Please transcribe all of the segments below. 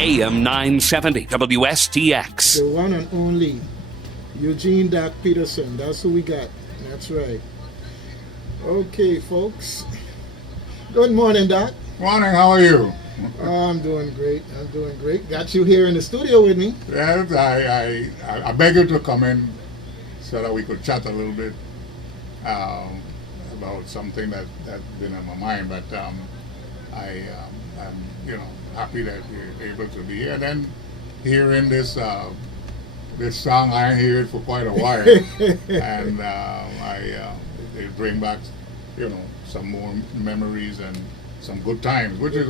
AM 970 WSTX. The one and only Eugene Doc Peterson. That's who we got. That's right. Okay, folks. Good morning, Doc. Morning, how are you? I'm doing great. I'm doing great. Got you here in the studio with me. Yes, I beg you to come in so that we could chat a little bit about something that's been on my mind. But I'm happy that you're able to be here. And then hearing this song, I ain't heard it for quite a while, and it bring back some more memories and some good times, which is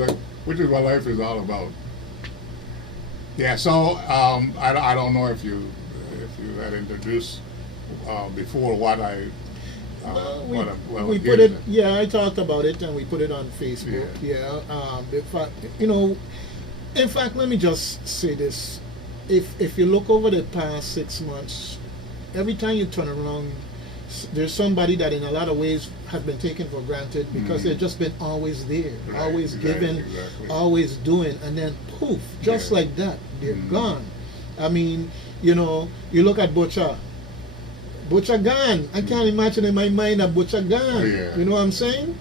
what life is all about. Yeah. So I don't know if you had introduced before what I. We put it. Yeah, I talked about it and we put it on Facebook. Yeah. In fact, let me just say this: if you look over the past 6 months, every time you turn around, there's somebody that in a lot of ways has been taken for granted because they've just been always there, always giving, always doing, and then poof, just like that, they're gone. I mean, you look at Butcher gone. I can't imagine in my mind a Butcher gone. You know what I'm saying?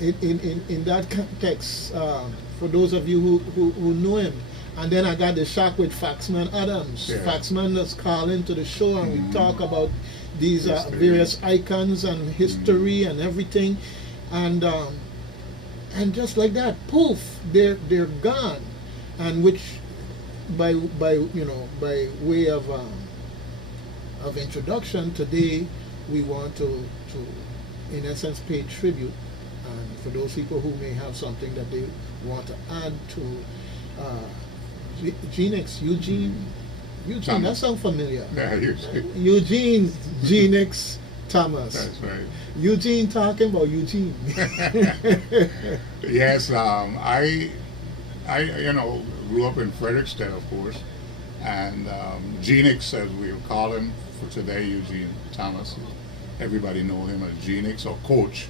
In that context, for those of you who know him. And then I got the shock with Faxman Adams. Faxman is calling to the show and we talk about these various icons and history and everything. And just like that, poof, they're gone. And which by way of introduction, today we want to in essence pay tribute, and for those people who may have something that they want to add to Genix, Eugene, that sounds familiar. Yeah, Eugene Genix Thomas. That's right. Eugene talking about Eugene. Yes, I grew up in Frederickstead, of course, and Genix, as we call him for today, Eugene Thomas. Everybody know him as Genix or Coach,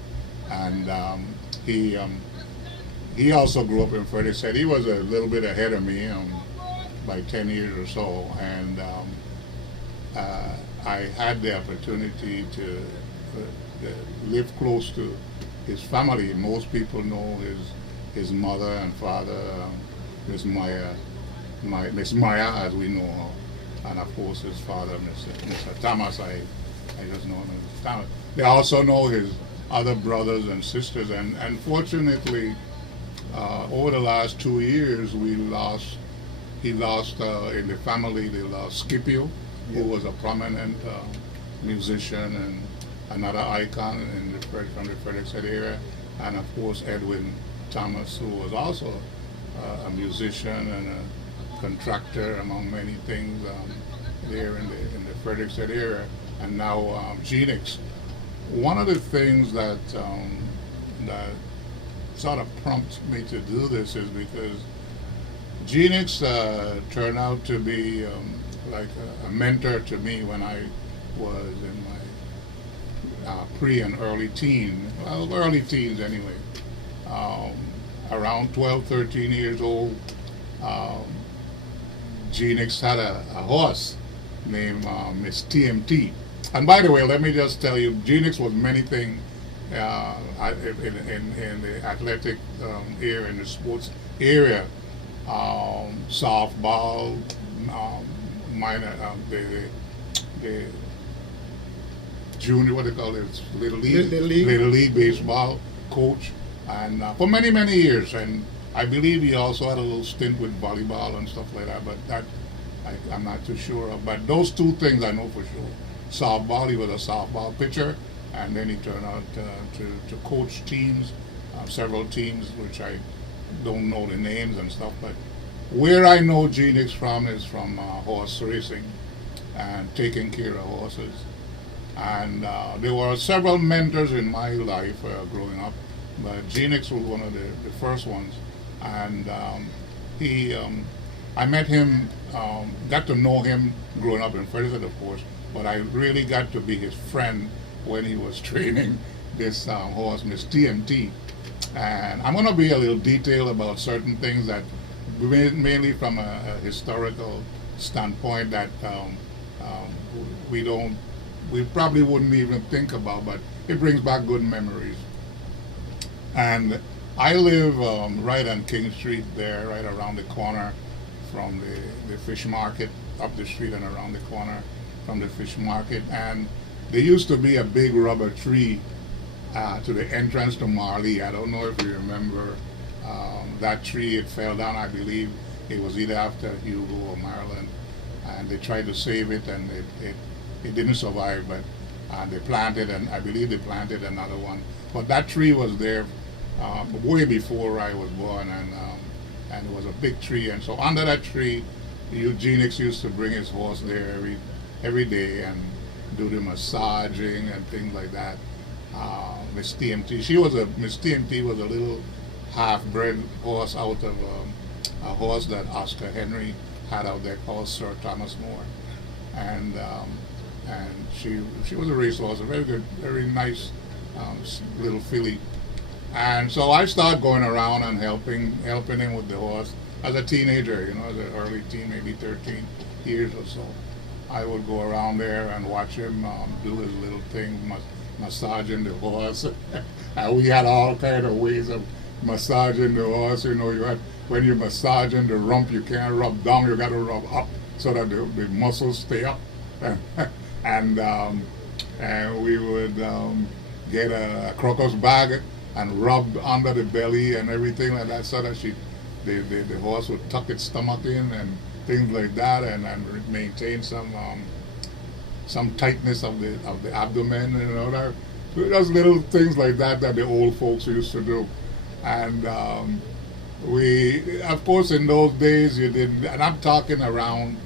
and he also grew up in Frederickstead. He was a little bit ahead of me by 10 years or so, and I had the opportunity to live close to his family. Most people know his mother and father, Miss Maya, as we know her, and of course his father, Mr. Thomas. I just know him as Thomas. They also know his other brothers and sisters, and fortunately, over the last 2 years, he lost in the family. They lost Scipio, who was a prominent musician and another icon from the Frederickstead area, and of course Edwin Thomas, who was also a musician and a contractor, among many things, there in the Frederickstead area, and now Genix. One of the things that sort of prompts me to do this is because Genix turned out to be like a mentor to me when I was in my pre and early early teens anyway. Around 12, 13 years old, Genix had a horse named Miss TMT. And by the way, let me just tell you, Genix was many things in the athletic area, in the sports area. Softball, minor, the junior, what they call it, little league baseball coach, and for many years. And I believe he also had a little stint with volleyball and stuff like that, but that I'm not too sure of. But those two things I know for sure. Softball, he was a softball pitcher, and then he turned out to coach teams, several teams, which I don't know the names and stuff, but where I know Genix from is from horse racing and taking care of horses. And there were several mentors in my life growing up, but Genix was one of the first ones. And I met him, got to know him growing up in Frederickstead, of course, but I really got to be his friend when he was training this horse, Miss TMT. And I'm going to be a little detailed about certain things that mainly from a historical standpoint that we don't, we probably wouldn't even think about, but it brings back good memories. And I live right on King Street there, right around the corner from the fish market, up the street and around the corner from the fish market. And there used to be a big rubber tree to the entrance to Marley. I don't know if you remember that tree. It fell down, I believe. It was either after Hugo or Maryland. And they tried to save it, and it didn't survive, but they planted, and I believe they planted another one. But that tree was there way before I was born, and it was a big tree. And so under that tree, Genix used to bring his horse there every day and do the massaging and things like that. Miss TMT, Miss TMT was a little half-bred horse out of a horse that Oscar Henry had out there called Sir Thomas More, and she was a racehorse, a very good, very nice little filly. And so I started going around and helping him with the horse as a teenager, you know, as an early teen, maybe 13 years or so. I would go around there and watch him do his little thing, massaging the horse. And we had all kind of ways of massaging the horse. You know, when you're massaging the rump, you can't rub down, you got to rub up so that the muscles stay up. And we would get a crocus bag and rub under the belly and everything like that, so that the horse would tuck its stomach in and things like that, and maintain some tightness of the abdomen, you know, that just little things like that the old folks used to do. And we, of course, in those days you didn't, and I'm talking around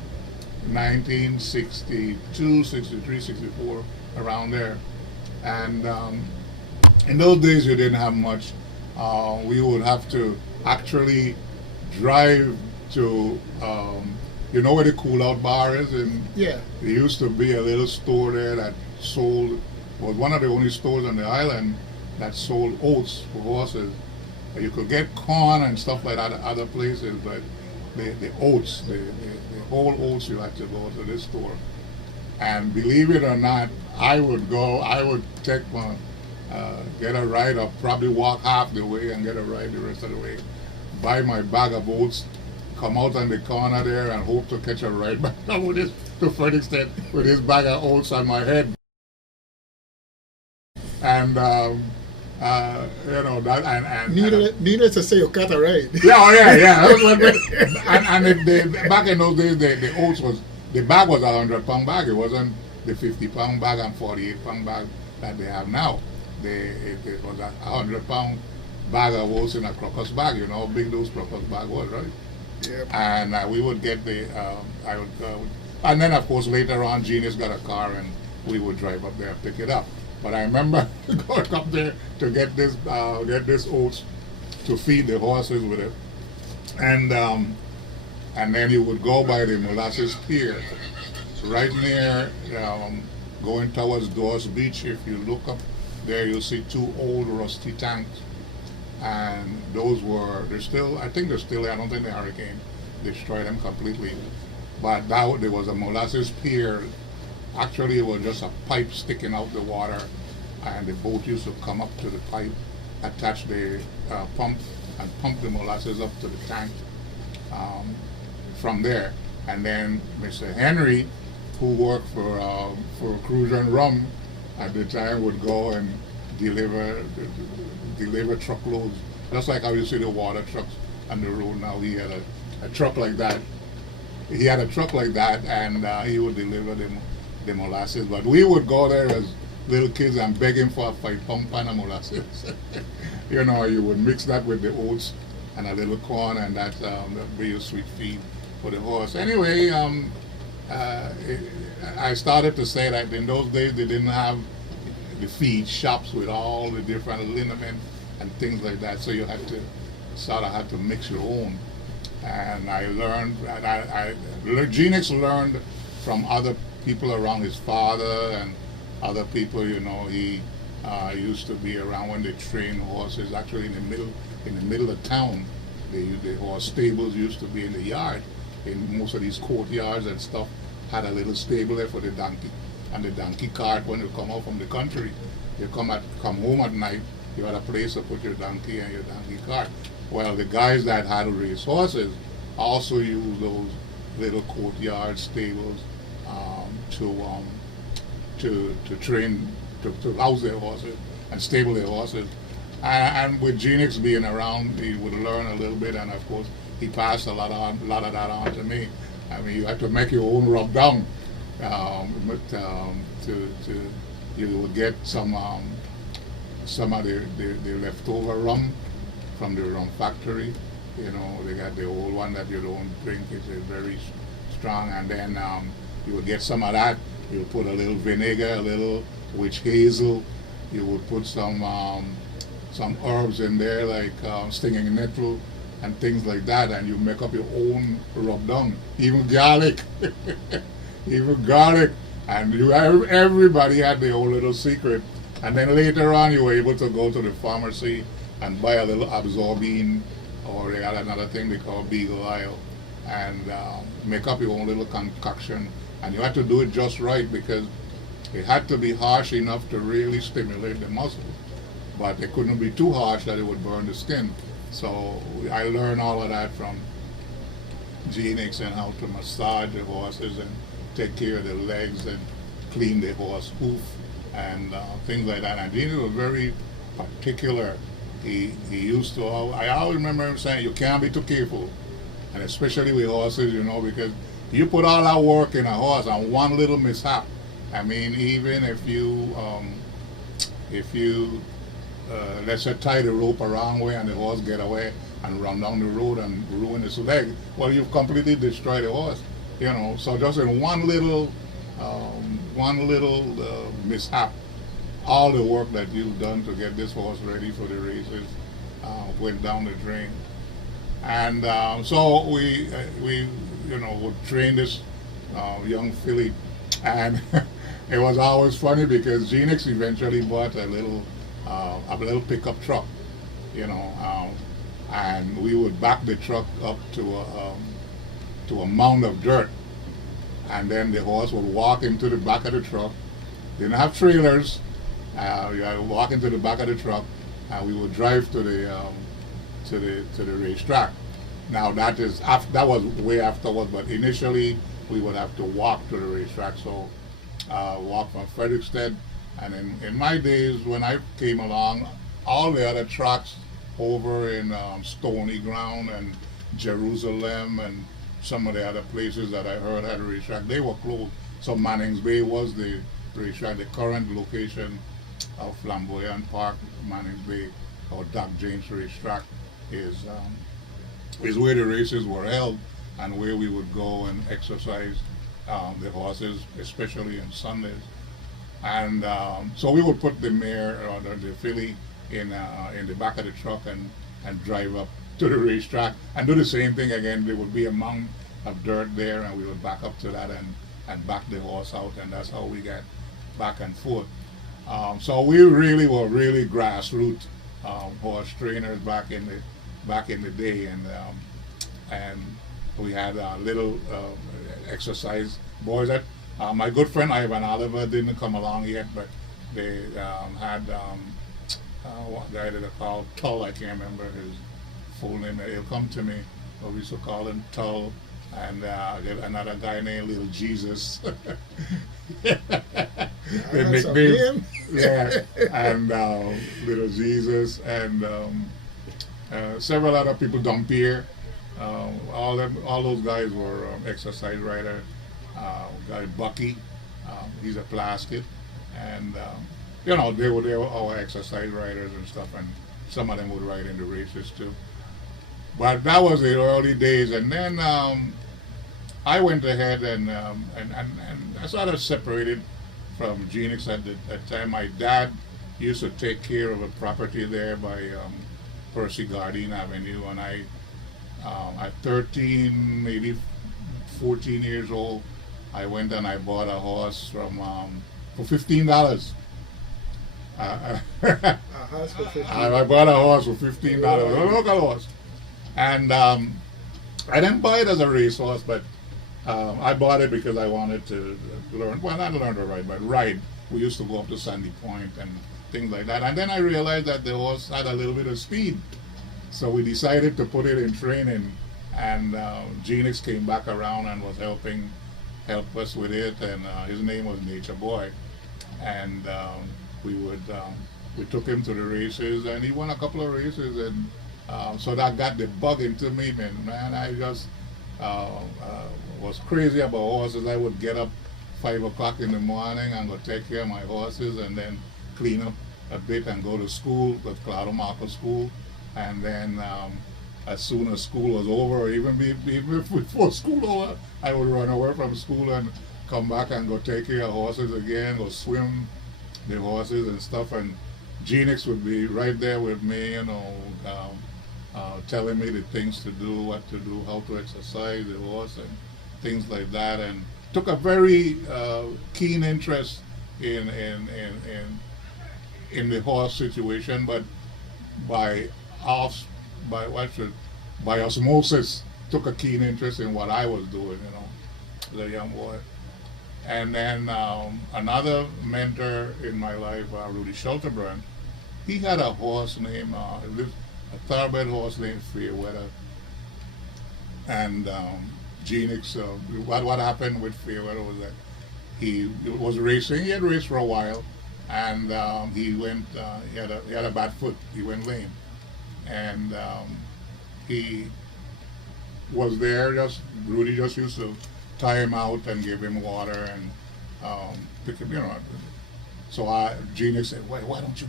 1962, 63, 64, around there. And in those days you didn't have much. We would have to actually drive to, you know where the cool out bar is? And Yeah. there used to be a little store there that was one of the only stores on the island that sold oats for horses. You could get corn and stuff like that at other places, but the oats, the whole oats, you had to go to this store. And believe it or not, I would take my, get a ride, or probably walk half the way and get a ride the rest of the way, buy my bag of oats, come out on the corner there and hope to catch a ride back with this, to Frederickstead with this bag of oats on my head. And you know that, and needless to say, you got it right. Yeah. And back in those days, the oats the bag was a 100-pound bag. It wasn't the 50-pound bag and 48-pound bag that they have now. It was a 100-pound bag of oats in a crocus bag. You know how big those crocus bag was, right? Yep. And we would get and then of course later on, Genix got a car and we would drive up there and pick it up. But I remember going up there to get this oats to feed the horses with it, and then you would go by the molasses pier, right near going towards Dawes Beach. If you look up there, you'll see two old rusty tanks, and they're still. I think they're still there. I don't think the hurricane destroyed them completely, but there was a molasses pier. Actually, it was just a pipe sticking out the water, and the boat used to come up to the pipe, attach the pump, and pump the molasses up to the tank from there. And then Mr. Henry, who worked for Cruise and Rum at the time, would go and deliver truckloads, just like how you see the water trucks on the road now. He had a truck like that. He had a truck like that, and he would deliver the molasses. But we would go there as little kids and beg him for a 5-pound pan of molasses. You know, you would mix that with the oats and a little corn, and that's a real sweet feed for the horse. Anyway, I started to say that in those days they didn't have the feed shops with all the different liniments and things like that, so you had to have to mix your own. And I learned, Genix learned from other people around his father and other people. You know, he used to be around when they trained horses. Actually, in the middle of town, the horse stables used to be in the yard. In most of these courtyards and stuff, had a little stable there for the donkey. And the donkey cart, when you come out from the country, you come home at night, you had a place to put your donkey and your donkey cart. Well, the guys that had race horses also used those little courtyard stables to train, to house their horses and stable their horses. And with Genix being around, he would learn a little bit, and of course, he passed a lot of that on to me. I mean, you had to make your own rub down, you would get some of the leftover rum from the rum factory. You know, they got the old one that you don't drink; it's very strong, and then you would get some of that. You would put a little vinegar, a little witch hazel. You would put some herbs in there like stinging nettle and things like that, and you make up your own rub down, even garlic, and everybody had their own little secret. And then later on, you were able to go to the pharmacy and buy a little absorbine, or they had another thing they call beagle oil, and make up your own little concoction. And you had to do it just right, because it had to be harsh enough to really stimulate the muscle, but it couldn't be too harsh that it would burn the skin. So I learned all of that from Genix, and how to massage the horses and take care of the legs and clean the horse hoof and things like that. And Genix was very particular. He used to, I always remember him saying, you can't be too careful, and especially with horses, you know, because you put all that work in a horse and one little mishap. I mean, even if you let's say tie the rope a wrong way and the horse get away and run down the road and ruin his leg, well, you've completely destroyed the horse, you know. So just in one little mishap, all the work that you've done to get this horse ready for the races went down the drain. And so we would train this young filly, and it was always funny because Genix eventually bought a little pickup truck, you know, and we would back the truck up to a mound of dirt, and then the horse would walk into the back of the truck. Didn't have trailers. You had to walk into the back of the truck, and we would drive to the racetrack. Now that was way afterwards, but initially we would have to walk to the racetrack. So walk from Frederickstead, and in my days when I came along, all the other tracks over in Stony Ground and Jerusalem and some of the other places that I heard had a racetrack, they were closed. So Mannings Bay was the racetrack. The current location of Flamboyant Park, Mannings Bay, or Doc James Racetrack, is where the races were held and where we would go and exercise the horses, especially on Sundays. And so we would put the mare or the filly in the back of the truck and drive up to the racetrack and do the same thing again. There would be a mound of dirt there, and we would back up to that and back the horse out, and that's how we got back and forth. So we really were grassroots horse trainers back in the day, and we had little exercise boys. That my good friend Ivan Oliver didn't come along yet, but they had one guy that they called Tull. I can't remember his full name. He'll come to me. But we used to call him Tull, and another guy named Little Jesus. The nickname, yeah, and Little Jesus, and several other people, Dampier. All those guys were exercise riders. Guy Bucky, he's a plastic, and they were our exercise riders and stuff, and some of them would ride in the races too. But that was the early days, and then I went ahead and I sort of separated from Genix at that time. My dad used to take care of a property there by Percy Gardine Avenue, and I, at 13, maybe 14 years old, I went and I bought a horse from for $15. A horse for $15. I bought a horse for $15, a local horse, And I didn't buy it as a racehorse, but I bought it because I wanted to learn, well, not learn to ride, but ride. We used to go up to Sandy Point and things like that. And then I realized that the horse had a little bit of speed. So we decided to put it in training. And Genix came back around and was help us with it. And his name was Nature Boy. And we took him to the races, and he won a couple of races. And so that got the bug into me, man. I just was crazy about horses. I would get up 5 o'clock in the morning and go take care of my horses, and then clean up a bit and go to school, the Claudio Marco School. And then as soon as school was over, or even before school over, I would run away from school and come back and go take care of horses again, go swim the horses and stuff. And Genix would be right there with me, telling me the things to do, what to do, how to exercise the horse, and things like that. And took a very keen interest in the horse situation, but by osmosis, took a keen interest in what I was doing, as a young boy. And then another mentor in my life, Rudy Schulterbrand, he had a horse named, a thoroughbred horse named Fairweather. And Genix, what happened with Fairweather was that he was racing. He had raced for a while, and he had a bad foot. He went lame, and he was there. Rudy just used to tie him out and give him water and pick him, So Genix said, why don't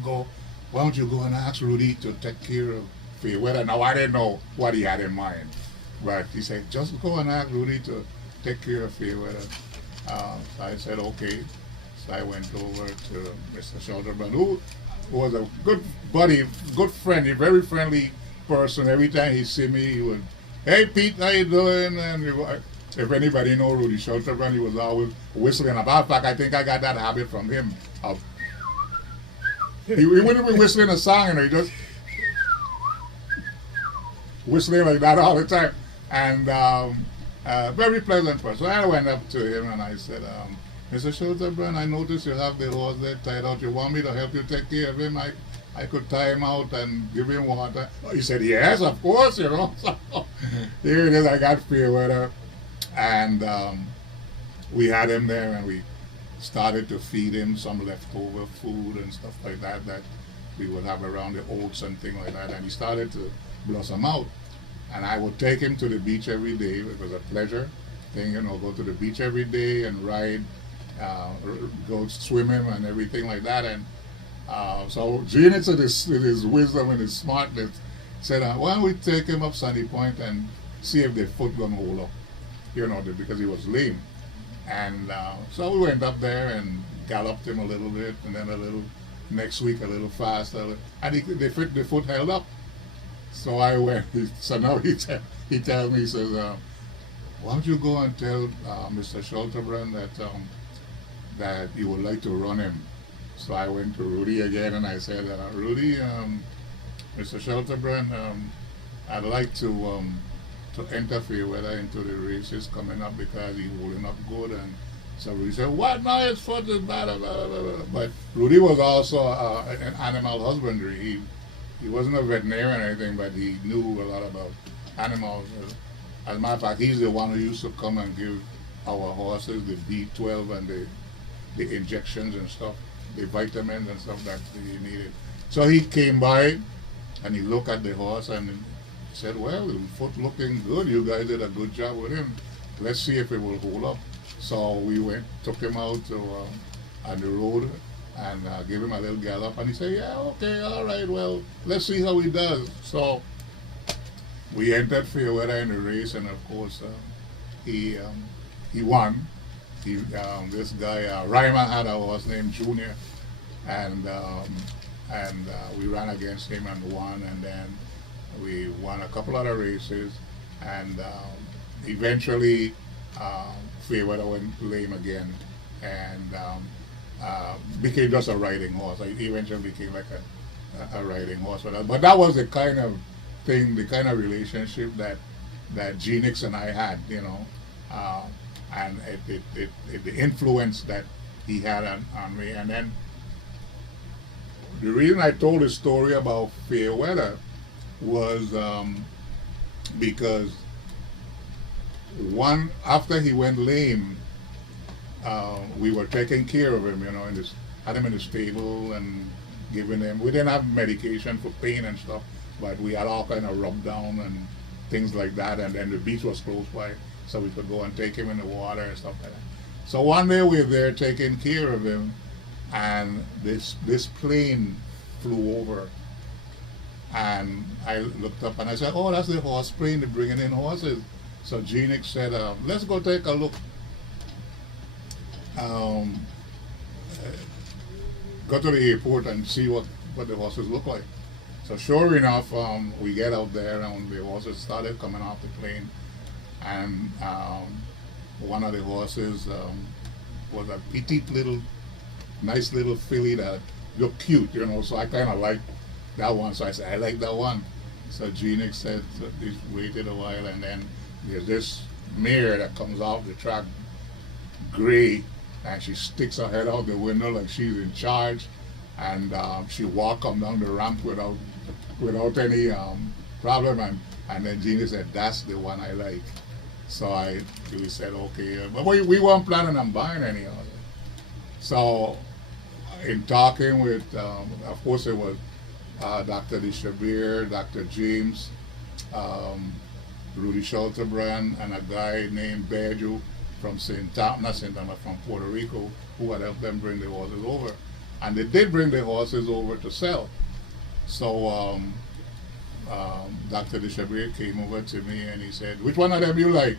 you go and ask Rudy to take care of Fairweather? Now I didn't know what he had in mind, but he said, just go and ask Rudy to take care of Fairweather. So I said, okay. So I went over to Mr. Schulterbrand, who was a good buddy, good friend, a very friendly person. Every time he see me, he would, hey Pete, how you doing? And if anybody know Rudy Schulterbrand, he was always whistling. About fact, I think I got that habit from him. He wouldn't be whistling a song, he just whistling like that all the time. And very pleasant person. So I went up to him and I said, Mr. Schulterbrand, I noticed you have the horse there tied out. You want me to help you take care of him? I could tie him out and give him water. He said, yes, of course, So here it is, I got Fairweather. And we had him there, and we started to feed him some leftover food and stuff like that we would have around the oats and things like that. And he started to blossom out. And I would take him to the beach every day. It was a pleasure thing, go to the beach every day and ride, go swimming and everything like that. And so Genix, with his wisdom and his smartness, said, why don't we take him up Sandy Point and see if the foot gonna hold up, because he was lame. And so we went up there and galloped him a little bit, and then next week a little faster, and the foot held up. So I went. So now he tells me, he says, why don't you go and tell Mr. Schulterbrand that you would like to run him? So I went to Rudy again and I said, Rudy, Mr. Schulterbrand, I'd like to enter Fairweather into the races coming up because he's holding up good. And so Rudy said, what? No, his foot is bad. Blah, blah, blah. But Rudy was also an animal husbandry. He wasn't a veterinarian or anything, but he knew a lot about animals. As a matter of fact, he's the one who used to come and give our horses the B12 and the injections and stuff, the vitamins and stuff that he needed. So he came by and he looked at the horse and said, well, the foot looking good. You guys did a good job with him. Let's see if it will hold up. So we took him out on the road and gave him a little gallop. And he said, yeah, okay, all right, well, let's see how he does. So we entered Fairweather in the race, and of course, he won. This guy, Ryman, had a horse named Junior, and we ran against him and won, and then we won a couple other races, and eventually Fairweather went lame again, and became just a riding horse. He eventually became like a riding horse, but that was the kind of thing, the kind of relationship that Genix and I had, and the influence that he had on me. And then the reason I told the story about Fairweather was because after he went lame, we were taking care of him, had him in the stable and giving him. We didn't have medication for pain and stuff, but we had all kind of rub down and things like that. And then the beach was close by, so we could go and take him in the water and stuff like that. So one day we were there taking care of him, and this plane flew over. And I looked up and I said, "Oh, that's the horse plane. They're bringing in horses." So Genix said, "Let's go take a look. Go to the airport and see what the horses look like." So sure enough, we get out there and the horses started coming off the plane. And one of the horses was a petite little, nice little filly that looked cute, so I kind of liked that one. So I said, "I like that one." So Genix said, so he waited a while, and then there's this mare that comes off the track, gray, and she sticks her head out the window like she's in charge, and she walked come down the ramp without any problem, and then Genix said, "That's the one I like." So we said, okay, but we weren't planning on buying any other. So in talking with, of course it was Dr. DeShabir, Dr. James, Rudy Schulterbrand, and a guy named Beju from from Puerto Rico, who had helped them bring the horses over. And they did bring the horses over to sell. So Dr. DeShabir came over to me and he said, "Which one of them you like?"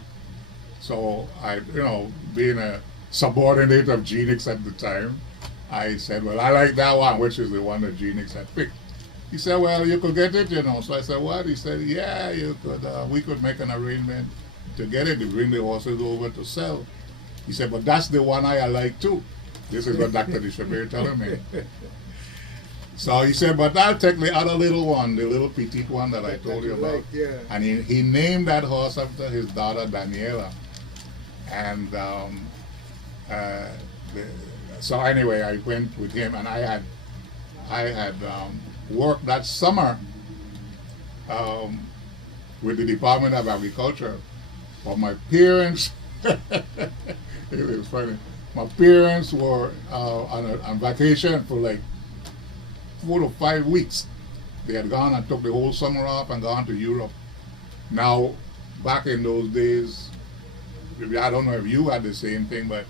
So I, being a subordinate of Genix at the time, I said, "Well, I like that one," which is the one that Genix had picked. He said, "Well, you could get it, So I said, "What?" He said, "Yeah, you could. We could make an arrangement to get it, to bring the horses over to sell." He said, "But that's the one I like too." This is what Dr. DeShabir telling me. So he said, "But I'll take the other little one, the little petite one that I told you about." Yeah. And he named that horse after his daughter Daniela. And so anyway, I went with him, and I had worked that summer with the Department of Agriculture. But my parents, it was funny. My parents were on vacation for like 4 to 5 weeks. They had gone and took the whole summer off and gone to Europe. Now, back in those days, I don't know if you had the same thing, but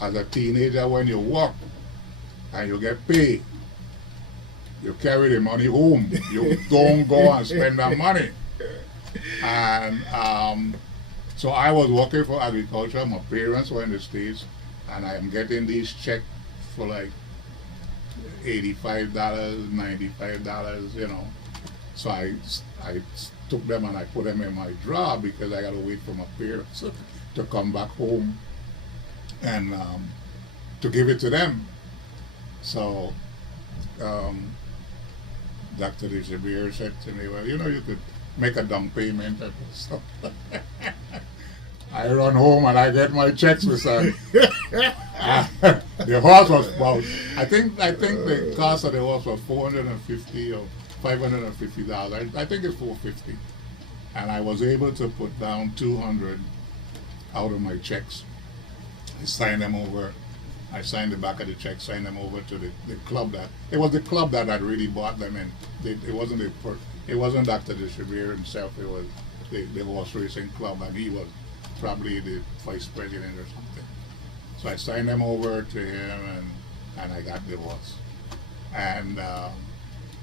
as a teenager, when you work and you get paid, you carry the money home. You don't go and spend that money. And so I was working for agriculture. My parents were in the States, and I am getting these checks for like $85, $95, So I took them and I put them in my drawer because I got to wait for my parents to come back home and to give it to them. So Dr. DeShabir said to me, "Well, you could make a down payment." And stuff. I run home and I get my checks, Mr. The horse was about, I think the cost of the horse was $450 or $550. I think it's $450. And I was able to put down $200 out of my checks. I signed them over. I signed the back of the check, signed them over to the club it was the club that had really bought them in. It wasn't Dr. DeShabir himself, it was the horse racing club, and he was probably the vice president or something. So I signed them over to him, and I got the horse. And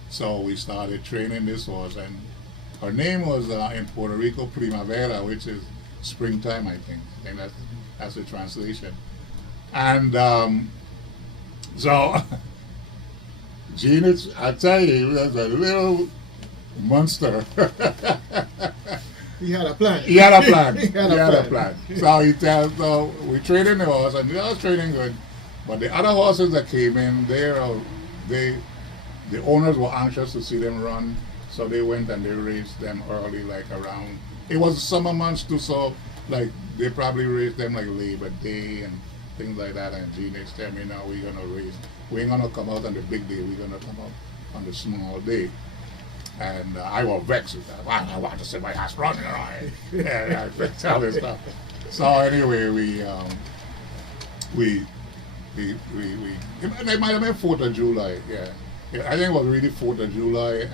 so we started training this horse, and her name was in Puerto Rico Primavera, which is springtime, I think. I think that's the translation. And so Genix, I tell you, was a little monster. He had a plan. He had a plan. He had a plan. So we traded the horse, and the horse training good. But the other horses that came in, the owners were anxious to see them run. So they went and they raced them early, like around. It was summer months too, so like they probably raced them like Labor Day and things like that. And Genix tell me now we're gonna race. We ain't gonna come out on the big day. We're gonna come out on the small day. And I was vexed with that. I want to see my ass running around. Yeah, tell this stuff. So anyway, it might have been 4th of July. Yeah, I think it was really 4th of July,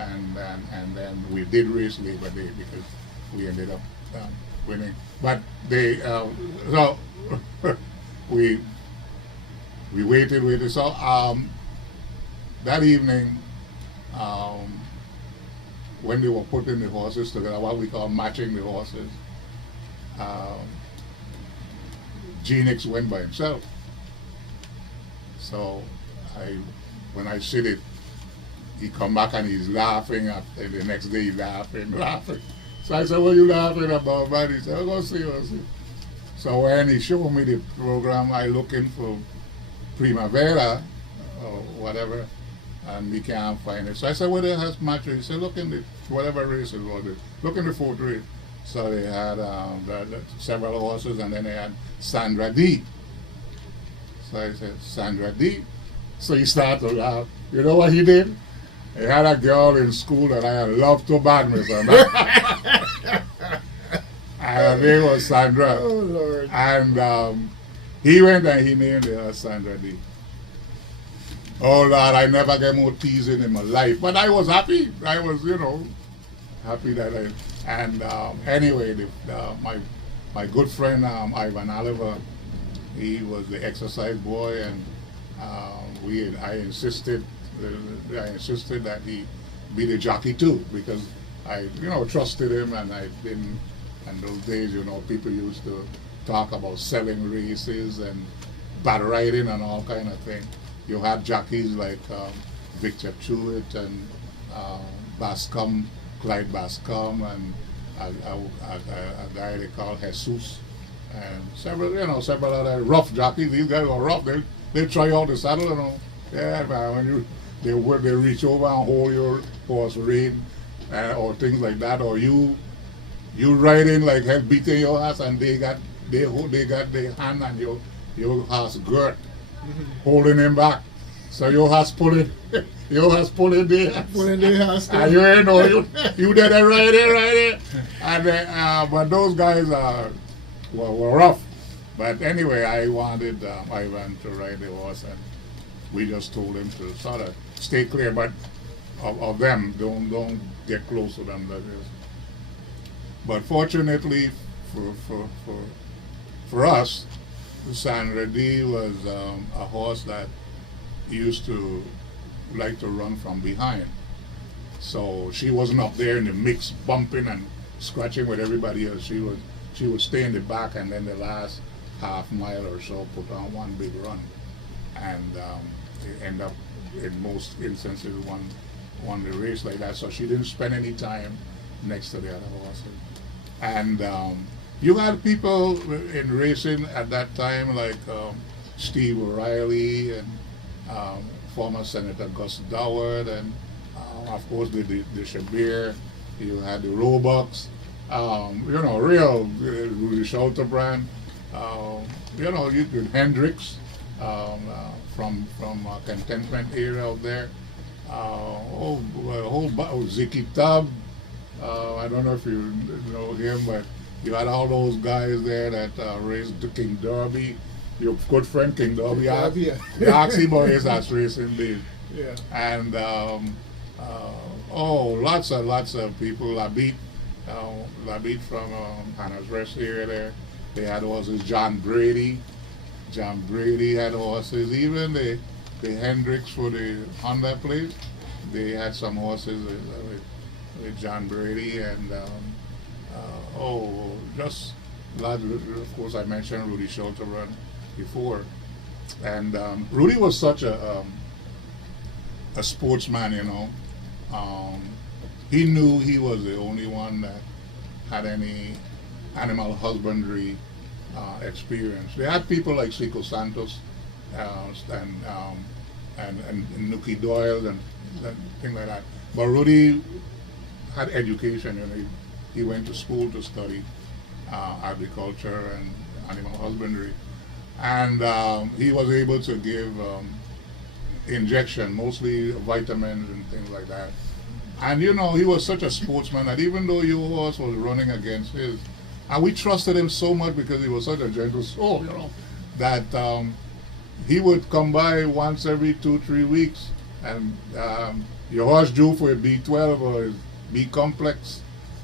and then we did race Labor Day because we ended up winning. But they so we waited. So that evening. When they were putting the horses together, what we call matching the horses, Genix went by himself. So when I said it, he come back and he's laughing, and the next day he's laughing. So I said, what are you laughing about, man? He said, go see. So when he showed me the program, I looking for Primavera or whatever, and we can't find it. So I said, well, they has matches. He said, look in the, whatever race it was, look in the 4th race. So they had several horses, and then they had Sandra D. So I said, Sandra D? So he started to laugh. You know what he did? He had a girl in school that I loved to badminton. And her name was Sandra. Oh, Lord. And he went and he named her Sandra D. Oh Lord, I never get more teasing in my life. But I was happy. I was, happy that and anyway, my good friend Ivan Oliver, he was the exercise boy, and I insisted that he be the jockey too, because I trusted him, and I didn't. And those days, people used to talk about selling races and bad riding and all kind of thing. You had jockeys like Victor Truitt and Bascom, Clyde Bascom, and a guy they call Jesus, and several other rough jockeys. These guys were rough. They try out the saddle, Yeah, man, when they reach over and hold your horse rein, or things like that, or you riding like hell, beating your ass, and they got their hand on your horse girt, holding him back. So your horse pulling their ass. Pulling their ass. And you did it right there. And but those guys were rough. But anyway, I wanted Ivan to ride the horse, and we just told him to sort of stay clear, but of them, don't get close to them. That is. But fortunately for us, Sandra D was a horse that used to like to run from behind. So she wasn't up there in the mix bumping and scratching with everybody else. She would stay in the back, and then the last half mile or so put on one big run, and end up in most instances won the race like that. So she didn't spend any time next to the other horses. And you had people in racing at that time like Steve O'Reilly and former Senator Gus Doward, and of course the Shabir. You had the Roebucks, real Rudy Schulterbrand, you Hendricks from Contentment area out there. Ziki Tubb. I don't know if you know him, but you had all those guys there that raced the King Derby. Your good friend King Derby. The Oxy Boys that's racing big. Yeah. And lots of people. Labit from Hannah's Rest area there. They had horses. John Brady had horses. Even the Hendricks for the Honda place, they had some horses with John Brady, and just lots. Of course, I mentioned Rudy Schulterbrand before, and Rudy was such a sportsman. He knew he was the only one that had any animal husbandry experience. They had people like Chico Santos and Nuki Doyle and things like that. But Rudy had education. You know, he went to school to study agriculture and animal husbandry, and he was able to give injection, mostly vitamins and things like that. And you know, he was such a sportsman that even though your horse was running against his, and we trusted him so much because he was such a gentle soul, you know, that he would come by once every 2-3 weeks, and your horse due for a B12 or his B complex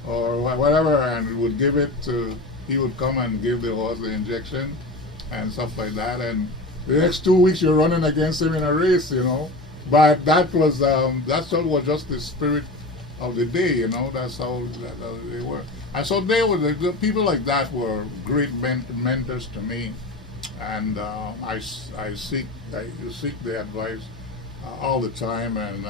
or whatever, and would give it to. He would come and give the horse the injection and stuff like that, and the next 2 weeks you're running against him in a race, you know. But that was was just the spirit of the day, you know. That's how they were. And so the people like that were great mentors to me, and I seek the advice all the time. And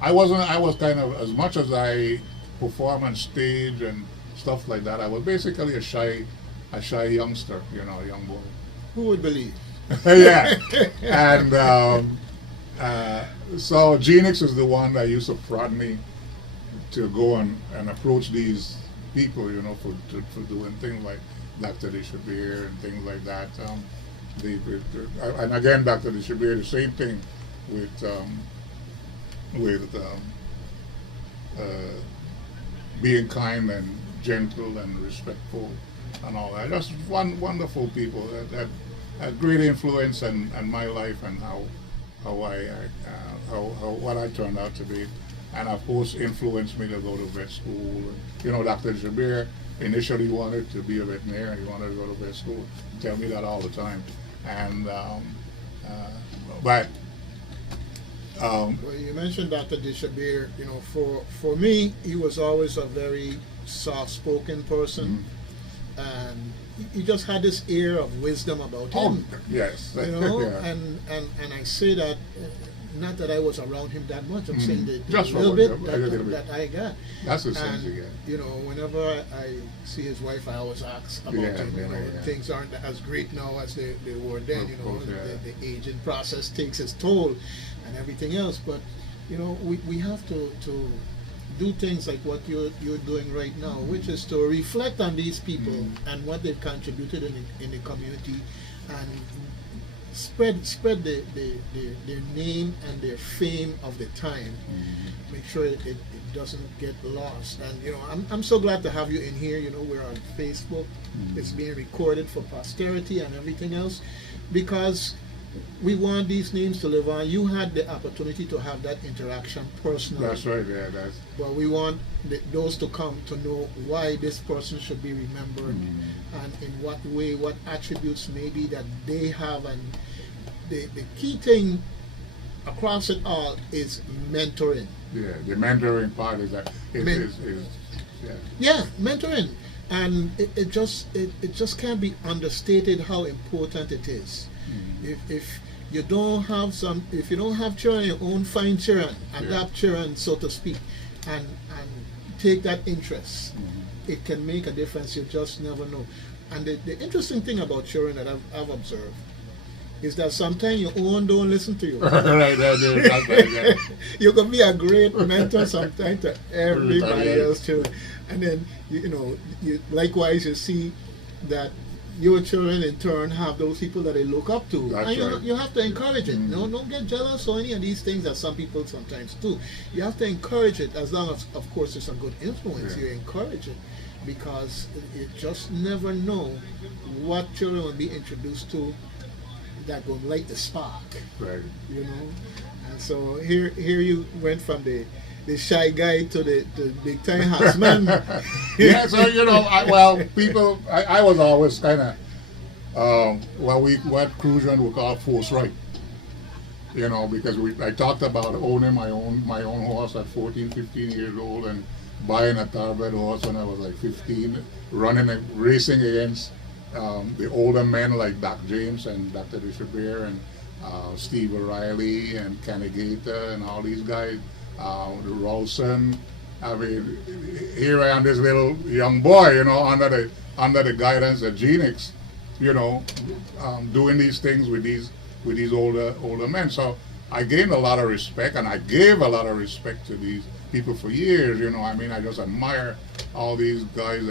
I was kind of, as much as I perform on stage and stuff like that, I was basically a shy youngster, you know, a young boy. Who would believe? Yeah, and so Genix is the one that used to prod me to go and approach these people, you know, for doing things like Dr. Dishabir and things like that. And again, Dr. Dishabir, the same thing with being kind and gentle and respectful and all that. Just wonderful people that had great influence on my life and how what I turned out to be, and of course influenced me to go to vet school. You know, Dr. Jabir initially wanted to be a veterinarian. He wanted to go to vet school. He tell me that all the time. And well, you mentioned Dr. Dishabir. You know, for me, he was always a very soft-spoken person, and he just had this air of wisdom about him. Oh, yes. You know, yeah. and I say that, not that I was around him that much. I'm saying that Just a little bit bit. that I got. That's the sense And you get. you know, whenever I see his wife, I always ask about him. You know, things aren't as great now as they were then. You know, the aging process takes its toll, and everything else. But you know, we have to do things like what you're doing right now, which is to reflect on these people and what they've contributed in the community, and spread their name and their fame of the time. Make sure it doesn't get lost. And you know, I'm so glad to have you in here. You know, we're on Facebook. It's being recorded for posterity and everything else, because we want these names to live on. You had the opportunity to have that interaction personally. That's right, yeah. But we want those to come to know why this person should be remembered, and in what way, what attributes maybe that they have. And the key thing across it all is mentoring. Yeah, the mentoring part is that Yeah, mentoring. And it just can't be understated how important it is. If you don't have children, your own, find children, adapt children, so to speak, and take that interest. It can make a difference. You just never know. And the interesting thing about children that I've observed is that sometimes your own don't listen to you. Right, yeah. You can be a great mentor sometimes to everybody else children, and then you likewise you see that your children in turn have those people that they look up to. That's and right. You have to encourage it. No, don't get jealous or any of these things that some people sometimes do. You have to encourage it, as long as, of course, it's a good influence. You encourage it, because you just never know what children will be introduced to that will light the spark. Right. You know, and so here you went from the shy guy to the big time horseman. Yeah, so you know, I was always kind of what Crucian would call forthright. You know, because I talked about owning my own horse at 14, 15 years old, and buying a thoroughbred horse when I was like 15, running and racing against the older men like Doc James and Dr. Dishabir and Steve O'Reilly and Kenny Gator and all these guys. Rawson. I mean, here I am, this little young boy, you know, under the guidance of Genix, you know, doing these things with these older men. So I gained a lot of respect, and I gave a lot of respect to people for years. I mean, I just admire all these guys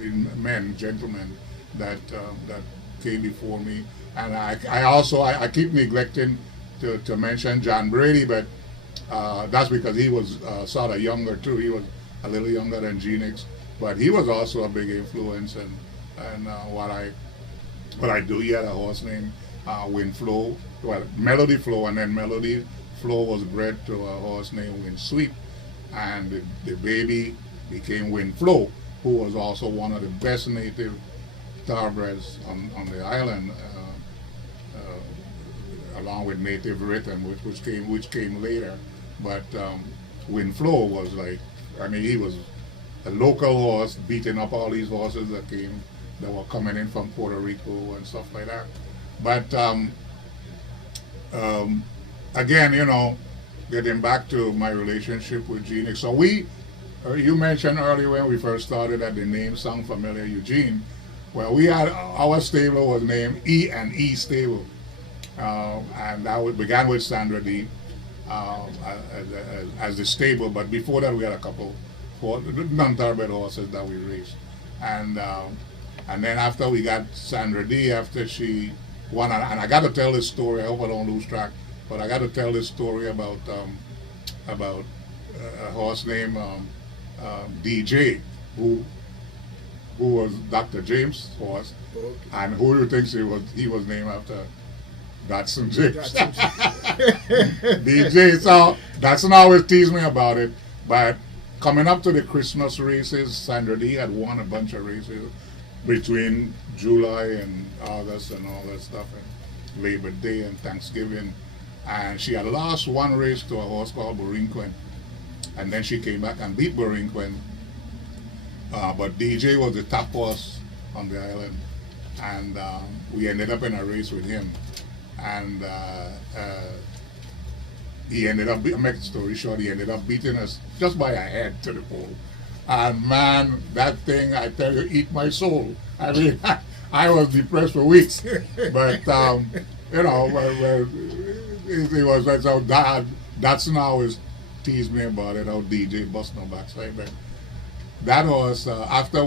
men, gentlemen that came before me. And I keep neglecting to mention John Brady, but that's because he was sort of younger too. He was a little younger than Genix, but he was also a big influence. And what I do, he had a horse named Wind Flow, well, Melody Flow, and then Melody Flow was bred to a horse named Wind Sweep, and the baby became Wind Flow, who was also one of the best native thoroughbreds on the island, along with Native Rhythm, which came later. But Wind Flow was like, I mean, he was a local horse beating up all these horses that were coming in from Puerto Rico and stuff like that. But again, getting back to my relationship with Genix. So you mentioned earlier when we first started that the name sound familiar, Eugene. Well, we had our stable was named E&E Stable, and that began with Sandra D as the stable. But before that, we had a couple non-thoroughbred horses that we raced, and then after we got Sandra D, after she won, and I got to tell this story. I hope I don't lose track, but I got to tell this story about a horse named DJ, who was Dr. James' horse, okay. And who do you think he was named after? Datsun James. DJ. So Datsun always teased me about it. But coming up to the Christmas races, Sandra D had won a bunch of races between July and August and all that stuff, and Labor Day and Thanksgiving. And she had lost one race to a horse called Borinquen. And then she came back and beat Borinquen. But DJ was the top horse on the island, and we ended up in a race with him. And he ended up, make the story short, he ended up beating us just by a head to the pole. And man, that thing, I tell you, eat my soul. I mean, I was depressed for weeks. But, well, it was like how that's now always teased me about it, how DJ bust no backside. But that was after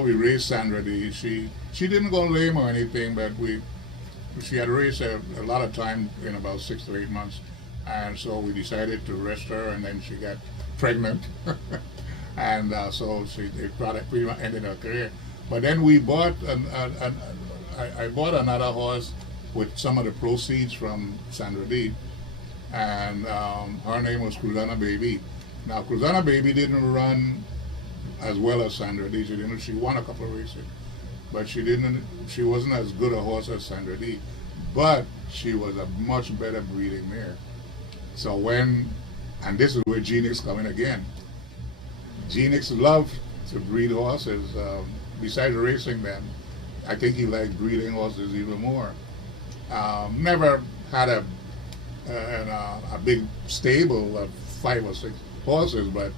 we raced Sandra D. She didn't go lame or anything, but she had raced a lot of time in about 6 to 8 months, and so we decided to rest her, and then she got pregnant, and so it pretty much ended her career. But then we bought I bought another horse with some of the proceeds from Sandra D, and her name was Cruzana Baby. Now, Cruzana Baby didn't run as well as Sandra D. She won a couple of races, but she wasn't as good a horse as Sandra D. But she was a much better breeding mare. So and this is where Genix come in again. Genix loved to breed horses. Besides racing them, I think he liked breeding horses even more. Never had a big stable of 5 or 6 horses, but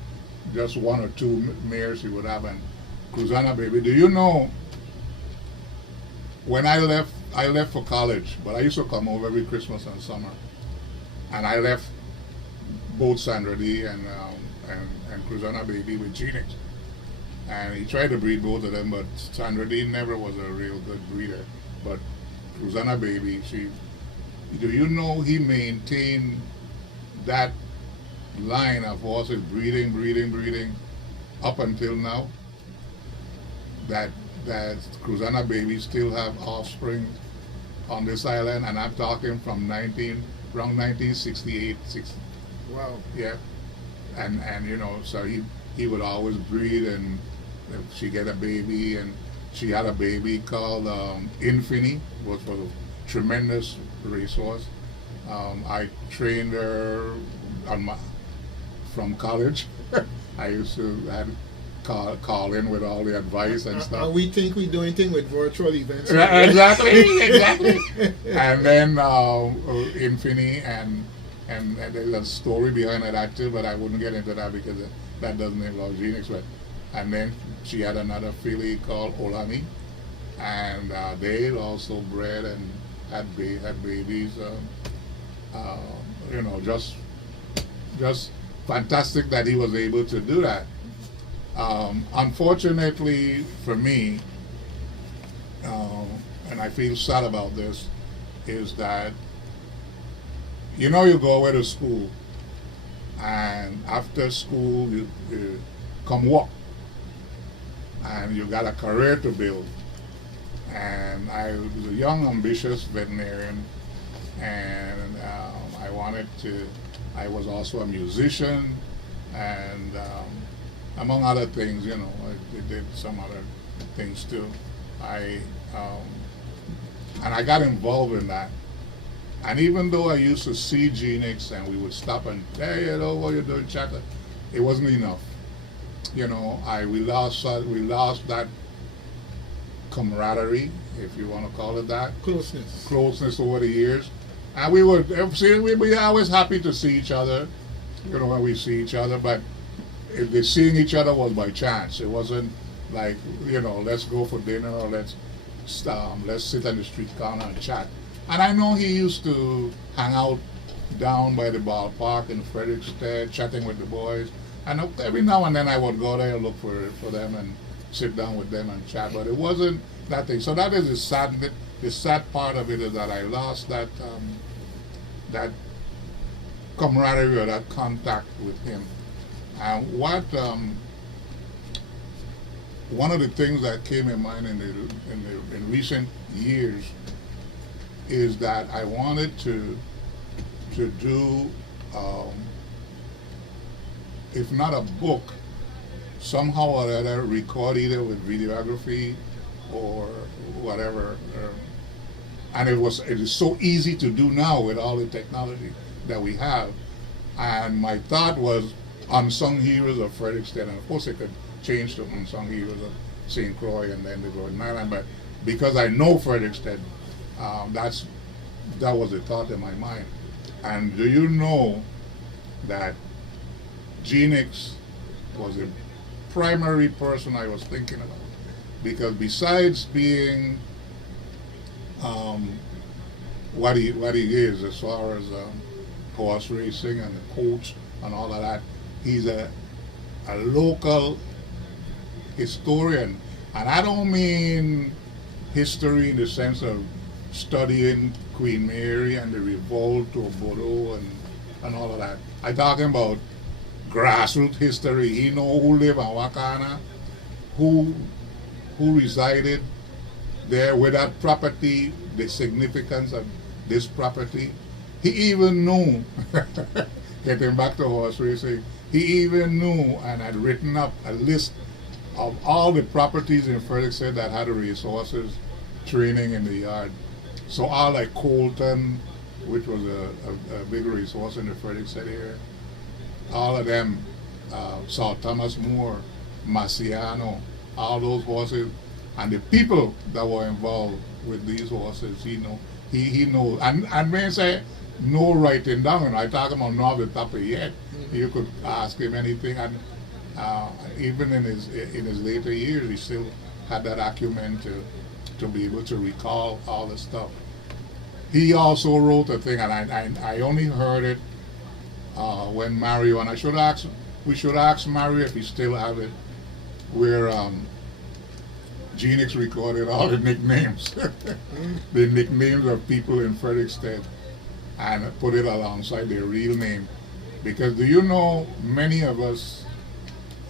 just 1 or 2 mares he would have. And Cruzana Baby, do you know, when I left for college, but I used to come over every Christmas and summer, and I left both Sandra D and Cruzana Baby with Genix, and he tried to breed both of them, but Sandra D never was a real good breeder. But Cruzana Baby, do you know he maintained that line of horses breeding up until now? That Cruzana Baby still have offspring on this island, and I'm talking from around 1968, 60. Wow. Yeah, and so he would always breed, and she get a baby, and she had a baby called Infini, was a tremendous racehorse. I trained her from college. I used to call in with all the advice and stuff. We think we do anything with virtual events. Exactly. And then Infini, and there's a story behind that too, but I wouldn't get into that because that doesn't involve Genix. But and then she had another filly called Olani, and they also bred and had babies. Just just fantastic that he was able to do that. Unfortunately for me, and I feel sad about this, is that you go away to school, and after school you come work, and you got a career to build. And I was a young, ambitious veterinarian, and I was also a musician, and among other things, I did some other things too. And I got involved in that. And even though I used to see Genix and we would stop and, hey, what you doing, chatter, it wasn't enough. We lost that camaraderie, if you want to call it that. Closeness over the years. And we were always happy to see each other, when we see each other, but the seeing each other was by chance. It wasn't like, let's go for dinner or let's sit on the street corner and chat. And I know he used to hang out down by the ballpark in Frederickstead, chatting with the boys. And every now and then I would go there and look for them and sit down with them and chat. But it wasn't that thing. So that is the sad part of it, is that I lost that camaraderie or that contact with him. And one of the things that came in mind in recent years is that I wanted to do, if not a book, somehow or other record either with videography or whatever. And it is so easy to do now with all the technology that we have. And my thought was Unsung Heroes of Frederickstead, and of course it could change to Unsung Heroes of St. Croix and then the Northern Ireland, but because I know Frederickstead, that was the thought in my mind. And do you know that Genix was the primary person I was thinking about? Because besides being what he is as far as horse racing and the coach and all of that, he's a local historian. And I don't mean history in the sense of studying Queen Mary and the revolt to Bordeaux and all of that. I'm talking about grassroots history. He know who lived in Wakana, who resided there, with that property, the significance of this property. He even knew, getting back to horse racing, he even knew and had written up a list of all the properties in Frederickstead that had racehorses training in the yard. So all like Colton, which was a big racehorse in the Frederickstead area, all of them, Sir Thomas Moore, Marciano, all those horses, and the people that were involved with these horses, he knows. And when I say no writing down, and I talk about no off the top of his head, you could ask him anything, and even in his later years, he still had that acumen to be able to recall all the stuff. He also wrote a thing, and I only heard it when Mario, and we should ask Mario if he still have it, where Genix recorded all the nicknames, the nicknames of people in Frederickstead, and put it alongside their real name. Because do you know, many of us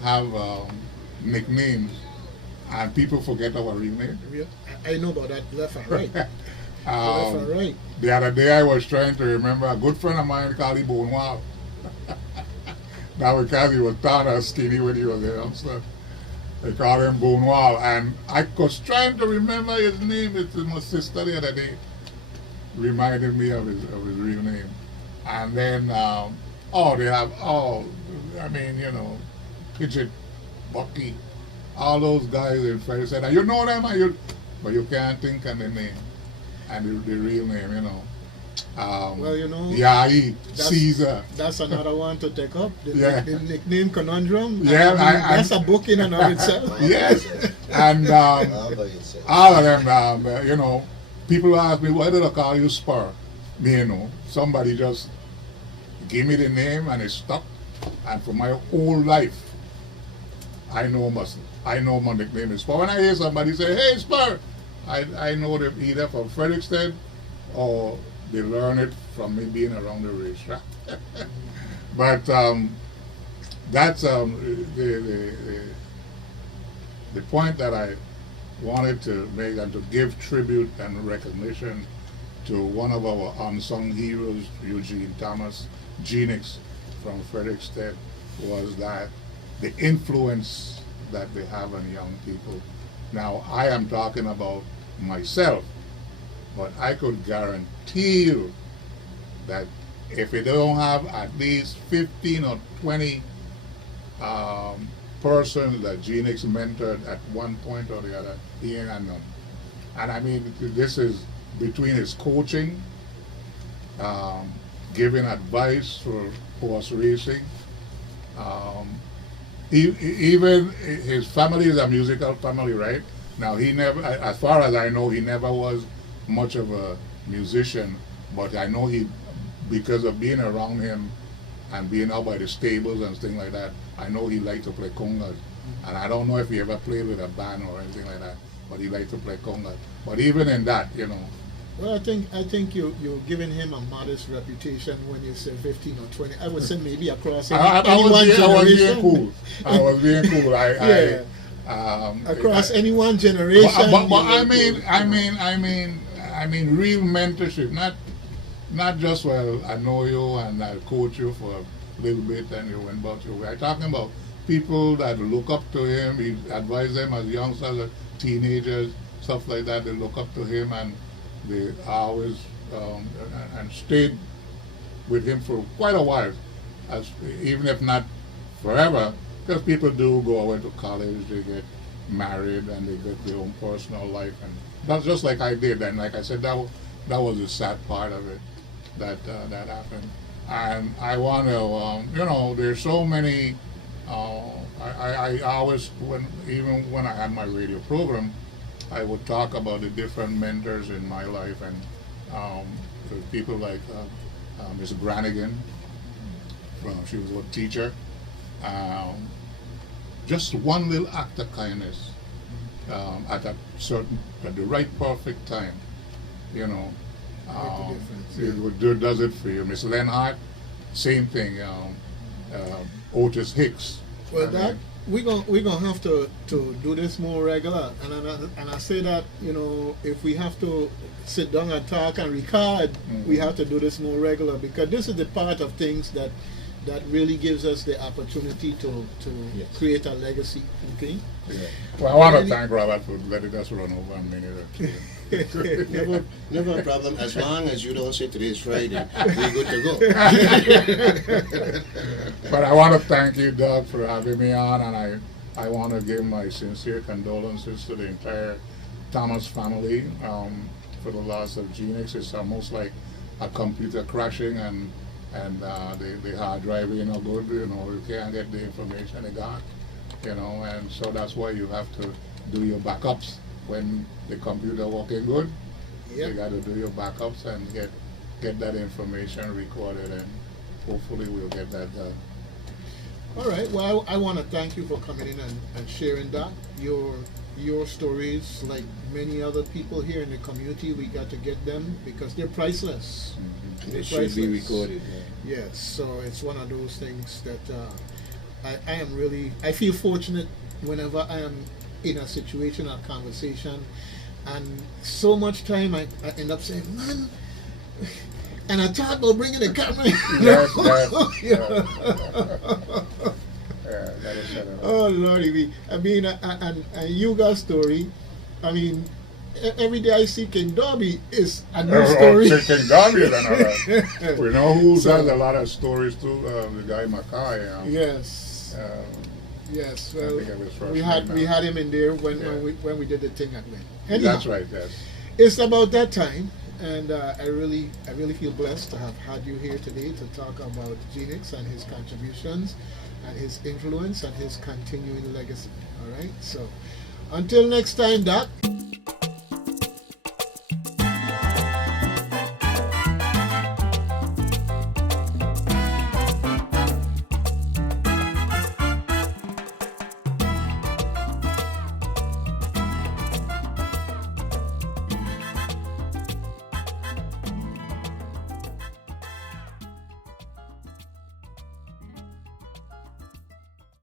have nicknames and people forget our real name? I know about that, left and right. Left and right. The other day I was trying to remember a good friend of mine called him Bonewall. Now because he was tall and skinny when he was a youngster, they called him Bonewall. And I was trying to remember his name. It's my sister the other day reminded me of his real name. And then they have Pidgeot, Bucky, all those guys in Frederick said, you know them, but you can't think of the name and the real name, Yai, Caesar. That's another one to take up. The nickname conundrum. Yeah, that's a book in and of itself. Yes, and all of them, people ask me, why did I call you Spur? Somebody just gave me the name and it stuck. And for my whole life, I know my nickname is Spur. When I hear somebody say, "Hey, Spur," I know them either from Frederickstead or they learn it from me being around the racetrack. But that's the point that I wanted to make, and to give tribute and recognition to one of our unsung heroes, Eugene Thomas, Genix from Frederickstead, was that the influence that they have on young people. Now, I am talking about myself, but I could guarantee you that if you don't have at least 15 or 20 persons that Genix mentored at one point or the other, he ain't got none. And I mean, this is between his coaching, giving advice for horse racing, even his family is a musical family, right? Now, he never, as far as I know, he never was much of a musician, but I know he, because of being around him and being out by the stables and things like that, I know he liked to play congas. And I don't know if he ever played with a band or anything like that, but he liked to play congas. But even in that, you know. Well, I think you're giving him a modest reputation when you say 15 or 20. I would say maybe across any one generation. I was being cool. I was being cool. Yeah. Across any one generation. But I mean, real mentorship. Not just, well, I know you and I coach you for a little bit and you went about your way. I'm talking about people that look up to him. He advised them as youngsters, as teenagers, stuff like that. They look up to him and they always and stayed with him for quite a while, even if not forever, because people do go away to college, they get married, and they get their own personal life, and that's just like I did. And like I said, that was the sad part of it, that happened. And I want to, there's so many. I always, even when I had my radio program, I would talk about the different mentors in my life, and people like Miss Brannigan, she was a teacher. Just one little act of kindness at the right perfect time, it does it for you. Miss Lenhart, same thing. Otis Hicks. Well, we're gonna have to do this more regular, and I say that if we have to sit down and talk and record, we have to do this more regular, because this is the part of things that really gives us the opportunity to create a legacy. Okay. Yeah. Well, I want to thank Robert for letting us run over a minute or two. Never a problem. As long as you don't say today's Friday, we're good to go. But I want to thank you, Doug, for having me on, and I want to give my sincere condolences to the entire Thomas family for the loss of Genix. It's almost like a computer crashing and the hard drive ain't no good. You can't get the information they got. And so that's why you have to do your backups when the computer working good. Yep. You got to do your backups and get that information recorded, and hopefully we'll get that done. All right. Well, I want to thank you for coming in and sharing that. Your stories, like many other people here in the community, we got to get them because they're priceless. Mm-hmm. They should be recorded. Yeah. Yes. So it's one of those things that I feel fortunate whenever I am in a situation or conversation, and so much time I end up saying, man, and I thought about bringing the camera. Oh Lordy, I mean, and you got story. I mean, every day I see King Darby is a new story. King Darby is another. We know who does a lot of stories too. The guy Mackay. Yes. Yes. Well, we had him in there when we did the thing at Wynn. Anyhow, that's right. Yes. It's about that time, and I really feel blessed to have had you here today to talk about Genix and his contributions and his influence and his continuing legacy. All right. So until next time, Doc.